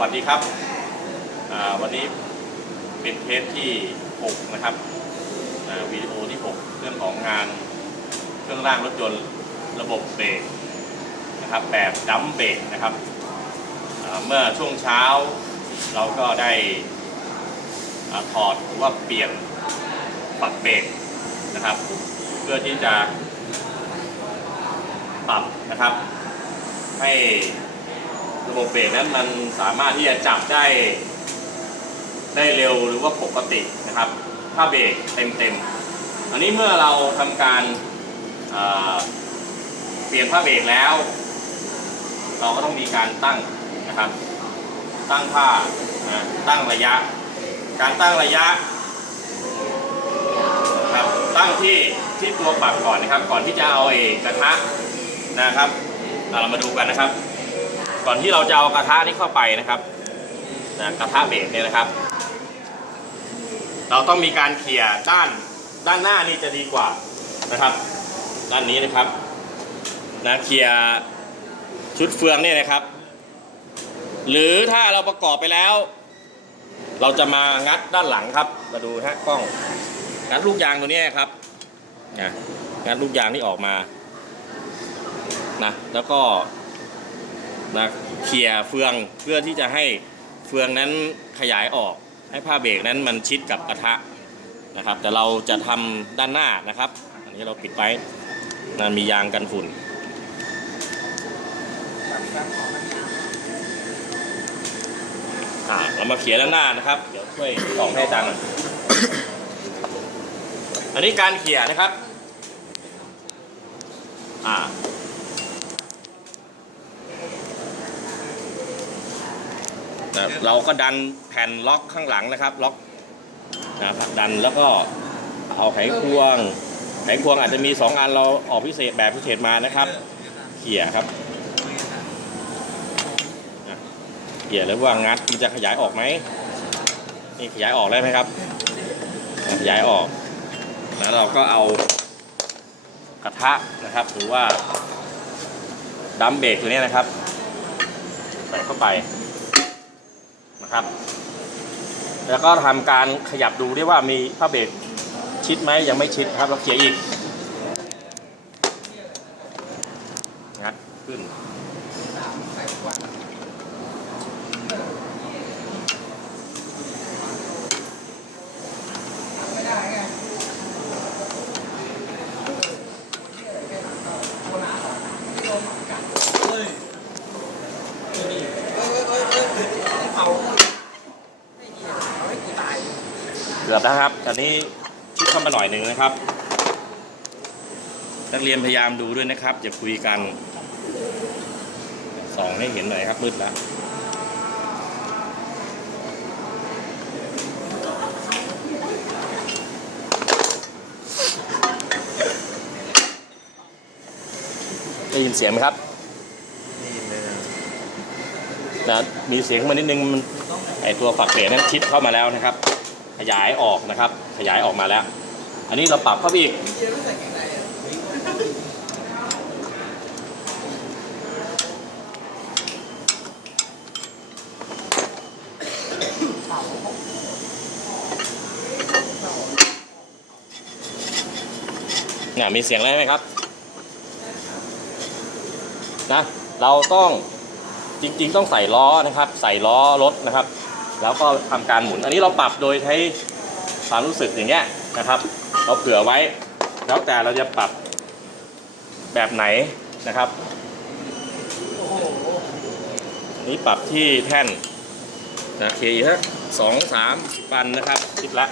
วัสดีครับ วันนี้เป็นเทปที่ 6 นะครับวิดีโอที่ 6 เรื่องของงานเครื่องร่างรถยนต์ระบบเบรกนะครับแบบดัมเบรกนะครับ เมื่อช่วงเช้าเราก็ได้ถอดหรือว่าเปลี่ยนปักเบรกนะครับ เพื่อที่จะปรับนะครับให้ ระบบเบรกนั้นมันสามารถที่จะจับได้ ได้เร็วหรือว่าปกตินะครับ ถ้าเบรกเต็มๆ อันนี้เมื่อเราทำการเอ่อเปลี่ยนผ้าเบรกแล้ว เราก็ต้องมีการตั้งนะครับ ตั้งผ้าตั้งระยะ การตั้งระยะครับตั้งที่ที่ตัวปรับก่อนนะครับ ก่อนที่จะเอาเอกกระทะนะครับเรามาดูกันนะครับ ก่อนที่เราจะเอากระทะนี้เข้าไปนะครับนะกระทะเบรกเนี่ยนะครับ เราต้องมีการเขี่ยด้านด้านหน้านี่จะดีกว่านะครับ ด้านนี้นะครับนะเขี่ยชุดเฟืองเนี่ยนะครับ หรือถ้าเราประกอบไปแล้ว เราจะมางัดด้านหลังครับ มาดูฮะกล้องงัดลูกยางตัวนี้ครับนะงัดลูกยางที่ออกมานะแล้วก็ นะเขี่ยเฟืองเพื่อที่จะให้เฟืองนั้นขยายออกให้ผ้าเบรกนั้นมันชิดกับกระทะนะครับ แต่เราจะทำด้านหน้านะครับ อันนี้เราปิดไว้นะมียางกันฝุ่นอ่าเรามาเขี่ยด้านหน้านะครับ เดี๋ยวช่วยส่องให้อาจารย์อันนี้การเขี่ยนะครับ อ่า นะเราก็ดันแผ่นล็อกข้างหลังนะครับ ล็อกนะครับดันแล้วก็เอาไขควง ไขควงอาจจะมี 2 อันเราออกพิเศษแบบพิเศษมานะครับ เขี่ยครับเขี่ยแล้วว่างัดมันจะขยายออกไหมนี่ขยายออกได้ไหมครับ ขยายออก แล้วเราก็เอากระทะนะครับ หรือว่าดัมเบรกตัวนี้นะครับ ใส่เข้าไป นะครับ แล้วก็ทำการขยับดูได้ว่ามีผ้าเบรกชิดไหมยังไม่ชิดครับเราเขี่ยอีกงัดขึ้น กือบแล้วครับ ตอนนี้ชิดเข้ามาหน่อยหนึ่งนะครับ นักเรียนพยายามดูด้วยนะครับ อย่าคุยกันสองให้เห็นหน่อยครับมืดแล้วได้ยินเสียงไหมครับนะมีเสียงมานิดนึงมันไอตัวฝักเบรกนั้นชิดเข้ามาแล้วนะครับ ขยายออกนะครับ ขยายออกมาแล้ว อันนี้เราปรับเข้าไปอีกเนี่ยมีเสียงอะไรไหมครับนะเราต้องจริงๆ ต้องใส่ล้อนะครับ ใส่ล้อรถนะครับ แล้วก็ทำการหมุน อันนี้เราปรับโดยใช้ความรู้สึกอย่างเงี้ยนะครับ เราเผื่อไว้ แล้วแต่เราจะปรับแบบไหนนะครับนี้ปรับที่แท่นนะเคสักสองสามปันนะครับคิดละ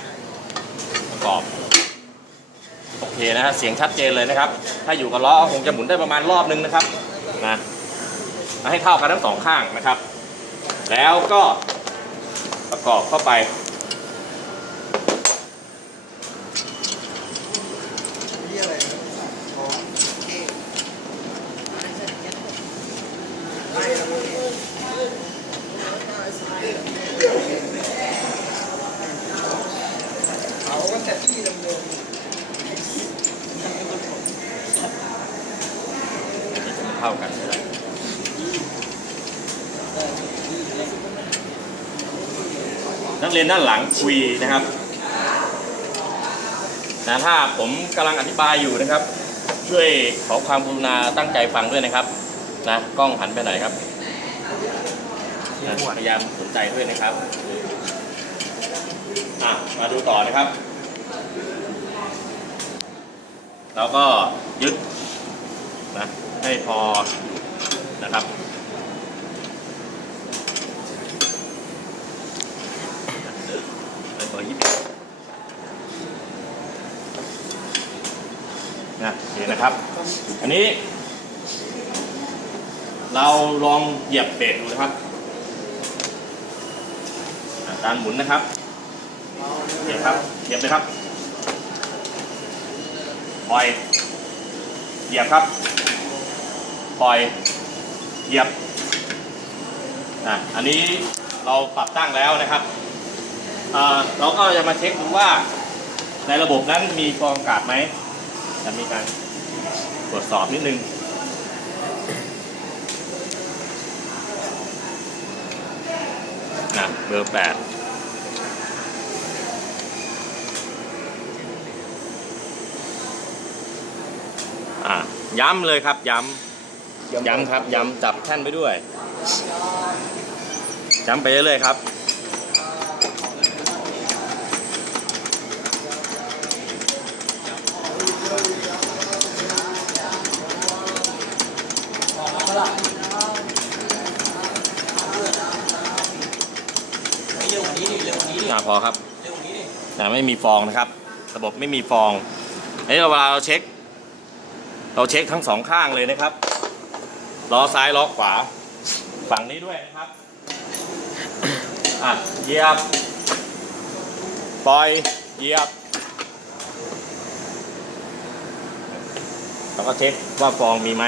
ประกอบโอเคนะฮะเสียงชัดเจนเลยนะครับ ถ้าอยู่กับล้อคงจะหมุนได้ประมาณรอบนึงนะครับนะให้เท่ากันทั้งสองข้างนะครับ แล้วก็ ประกอบเข้าไป เท่ากันเลย ๆ นัก เรียนด้านหลังคุยนะครับนะถ้าผมกำลังอธิบายอยู่นะครับ ช่วยขอความกรุณาตั้งใจฟังด้วยนะครับนะกล้องหันไปไหนอยครับนะพยายามสนใจด้วยนะครับอะมาดูต่อนะครับ เราก็ยึดนะให้พอนะครับ ไปเบอร์ยี่สิบนะโอ เคนะครับ อันนี้ เราลองเหยียบเบรกดูนะครับการหมุนนะครับเหยียบครับเหยียบเลยครับปล่อยเหยียบครับปล่อยเหยียบอะอันนี้เราปรับตั้งแล้วนะครับเอ่อเราก็จะมาเช็คดูว่าในระบบนั้นมีฟองอากาศไหมจะมีการ ตรวจสอบนิดนึงนะเบอร์แปดอะย้ำเลยครับ ย้ำย้ำครับ ย้ำจับแท่นไปด้วย ย้ำไปเรื่อยๆครับ เร็วกว่านี้ดิเร็วกว่านี้ดิ อ่าพอ ครับไม่มีฟองนะครับ ระบบไม่มีฟองอันนี้เราเวลาเราเช็ค เราเช็คทั้งสองข้างเลยนะครับล้อซ้ายล้อขวา ฝั่งนี้ด้วยนะครับอะเหยียบ ปล่อยเหยียบ แล้วก็เช็คว่าฟองมีไหม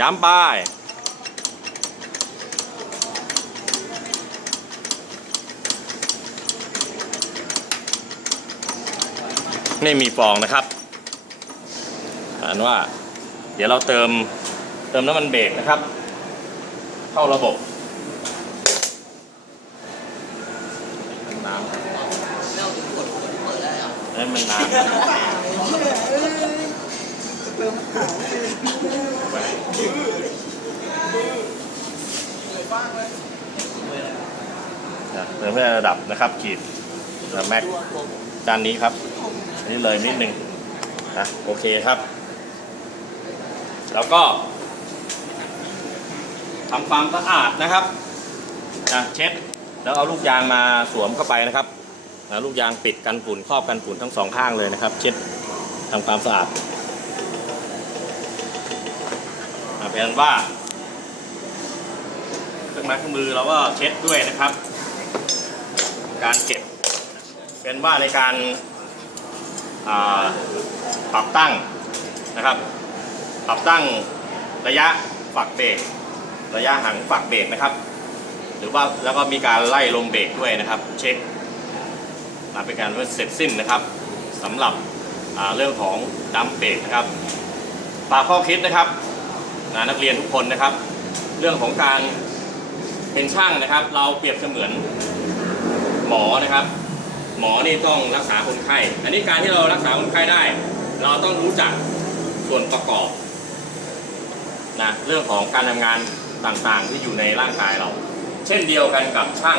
ย้ำไป ไม่มีฟองนะครับอ่านว่า เดี๋ยวเราเติมเติมน้ำมันเบรกนะครับ เข้าระบบน้ำเราถึงกดกดเปิดได้เหรอนั่นมันน้ำเติมไม่ระดับนะครับขีดแล้วแม็กจานนี้ครับ นี้เลยนิดนึงนะโอเคครับ แล้วก็ทำความสะอาดนะครับนะเช็ดแล้วเอาลูกยางมาสวมเข้าไปนะครับนะลูกยางปิดกันฝุ่นครอบกันฝุ่นทั้งสองข้างเลยนะครับ เช็ดทำความสะอาดอะเป็นว่าเครื่องไม้เครื่องมือเราก็เช็ดด้วยนะครับ การเก็บเป็นว่าในการ ปรับตั้งนะครับ ปรับตั้งระยะฝักเบรกระยะหังฝักเบรกนะครับ หรือว่าแล้วก็มีการไล่ลมเบรกด้วยนะครับ เช็คนะเป็นการเสร็จสิ้นนะครับสำหรับเรื่องของดัมเบรกนะครับฝากข้อคิดนะครับนักเรียนทุกคนนะครับ เรื่องของการเป็นช่างนะครับ เราเปรียบเสมือนหมอนะครับ หมอนี่ต้องรักษาคนไข้ อันนี้การที่เรารักษาคนไข้ได้ เราต้องรู้จักส่วนประกอบนะเรื่องของการทำงานต่างๆ ที่อยู่ในร่างกายเรา เช่นเดียวกันกับช่าง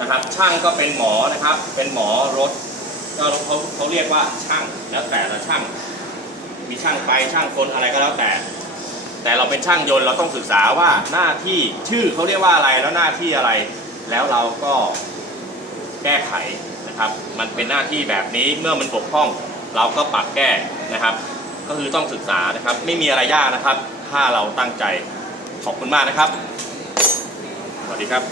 นะครับ ช่างก็เป็นหมอนะครับ เป็นหมอรถก็เขาเขาเรียกว่าช่างแล้วแต่ละช่าง มีช่างไฟช่างคนอะไรก็แล้วแต่ แต่เราเป็นช่างยนต์เราต้องศึกษาว่าหน้าที่ชื่อเขาเรียกว่าอะไรแล้วหน้าที่อะไร แล้วเราก็ แก้ไขนะครับ มันเป็นหน้าที่แบบนี้เมื่อมันบกพร่อง เราก็ปรับแก้นะครับ ก็คือต้องศึกษานะครับ ไม่มีอะไรยากนะครับ ถ้าเราตั้งใจขอบคุณมากนะครับ สวัสดีครับ